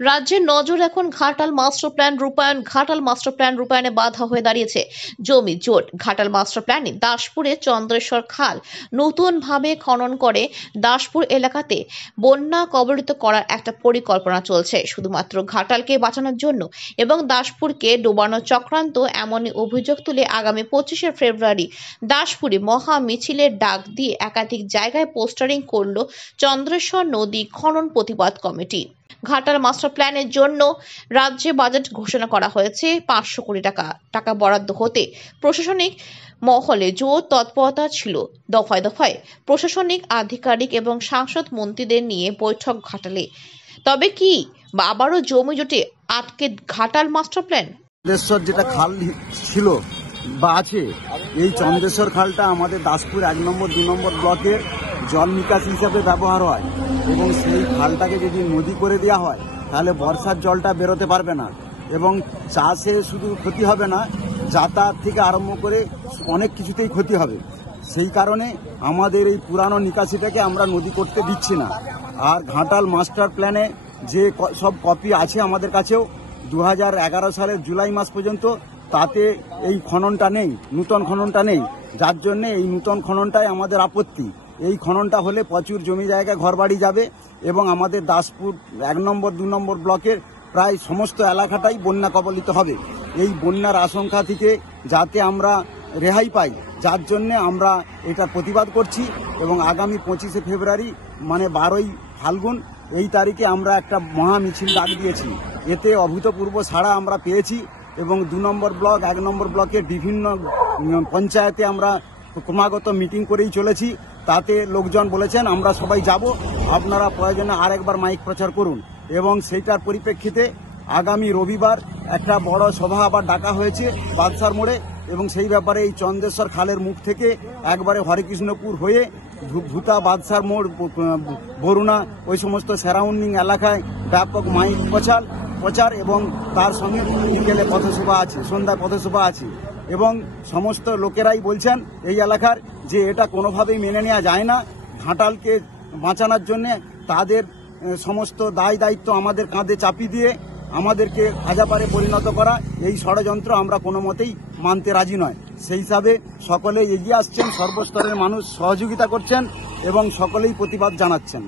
রাজ্যের নজর এখন ঘাটাল মাস্টার প্ল্যান রূপায়ণ। ঘাটাল মাস্টার প্ল্যান রূপায়ণে বাধা হয়ে দাঁড়িয়েছে জমি জোট। ঘাটাল মাস্টার প্ল্যানে দাসপুরে চন্দ্রেশ্বর খাল নতুনভাবে খনন করে দাসপুর এলাকাতে বন্যা কবলিত করার একটা পরিকল্পনা চলছে শুধুমাত্র ঘাটালকে বাঁচানোর জন্য এবং দাসপুরকে ডোবানোর চক্রান্ত। এমনই অভিযোগ তুলে আগামী 25শে ফেব্রুয়ারি দাসপুরে মহা মিছিলের ডাক দিয়ে একাধিক জায়গায় পোস্টারিং করল চন্দ্রেশ্বর নদী খনন প্রতিবাদ কমিটি। ঘাটাল মাস্টার প্ল্যানের জন্য রাজ্যে বাজেট ঘোষণা করা হয়েছে 500 কোটি টাকা বরাদ্দ হতে প্রশাসনিক মহলে জোর তৎপরতা ছিল। দফায় দফায় প্রশাসনিক আধিকারিক এবং সাংসদ মন্ত্রীদের নিয়ে বৈঠক ঘাটালে। তবে কি আবারও জমি জোটে আটকে ঘাটাল মাস্টার প্ল্যান? চন্দ্রেশ্বর যেটা খাল ছিল বা আছে, এই চন্দ্রেশ্বর খালটা আমাদের দাসপুর 1 নম্বর 2 নম্বর ব্লকের জল নিকাশি হিসাবে ব্যবহার হয় এবং সেই খালটাকে যদি নদী করে দেওয়া হয় তাহলে বর্ষার জলটা বেরোতে পারবে না এবং চাষে শুধু ক্ষতি হবে না, যাতায়াত থেকে আরম্ভ করে অনেক কিছুতেই ক্ষতি হবে। সেই কারণে আমাদের এই পুরানো নিকাশিটাকে আমরা নদী করতে দিচ্ছি না। আর ঘাটাল মাস্টার প্ল্যানে যে সব কপি আছে আমাদের কাছেও 2011 সালের জুলাই মাস পর্যন্ত, তাতে এই খননটা নেই, নূতন খননটা নেই, যার জন্য এই নূতন খননটাই আমাদের আপত্তি। এই খননটা হলে প্রচুর জমি জায়গা ঘরবাড়ি যাবে এবং আমাদের দাসপুর 1 নম্বর 2 নম্বর ব্লকের প্রায় সমস্ত এলাকাটাই বন্যা কবলিত হবে। এই বন্যার আশঙ্কা থেকে যাতে আমরা রেহাই পাই, যার জন্য আমরা এটা প্রতিবাদ করছি এবং আগামী 25শে ফেব্রুয়ারি মানে 12ই ফাল্গুন এই তারিখে আমরা একটা মহা মিছিল ডাক দিয়েছি। এতে অভূতপূর্ব সাড়া আমরা পেয়েছি এবং 2 নম্বর ব্লক 1 নম্বর ব্লকের বিভিন্ন পঞ্চায়েতে আমরা ক্রমাগত মিটিং করেই চলেছি। তাতে লোকজন বলেছেন আমরা সবাই যাব, আপনারা প্রয়োজনে আরেকবার মাইক প্রচার করুন। এবং সেইটার পরিপ্রেক্ষিতে আগামী রবিবার একটা বড় সভা আবার ডাকা হয়েছে বাদশার মোড়ে এবং সেই ব্যাপারে এই চন্দ্রেশ্বর খালের মুখ থেকে একবারে হরেকৃষ্ণপুর হয়ে ভূতা বাদশার মোড় বরুণা ওই সমস্ত সারাউন্ডিং এলাকায় ব্যাপক মাইক প্রচার এবং তার সঙ্গে বিকেলে পথসভা আছে, সন্ধ্যায় পথসভা আছে এবং সমস্ত লোকেরাই বলছেন এই এলাকার যে এটা কোনোভাবেই মেনে নেওয়া যায় না। ঘাটালকে বাঁচানোর জন্য তাদের সমস্ত দায় দায়িত্ব আমাদের কাঁধে চাপিয়ে দিয়ে আমাদেরকে হাজাপারে পরিণত করা, এই ষড়যন্ত্র আমরা কোনো মতেই মানতে রাজি নয়। সেই হিসাবে সকলে এগিয়ে আসছেন, সর্বস্তরের মানুষ সহযোগিতা করছেন এবং সকলেই প্রতিবাদ জানাচ্ছেন।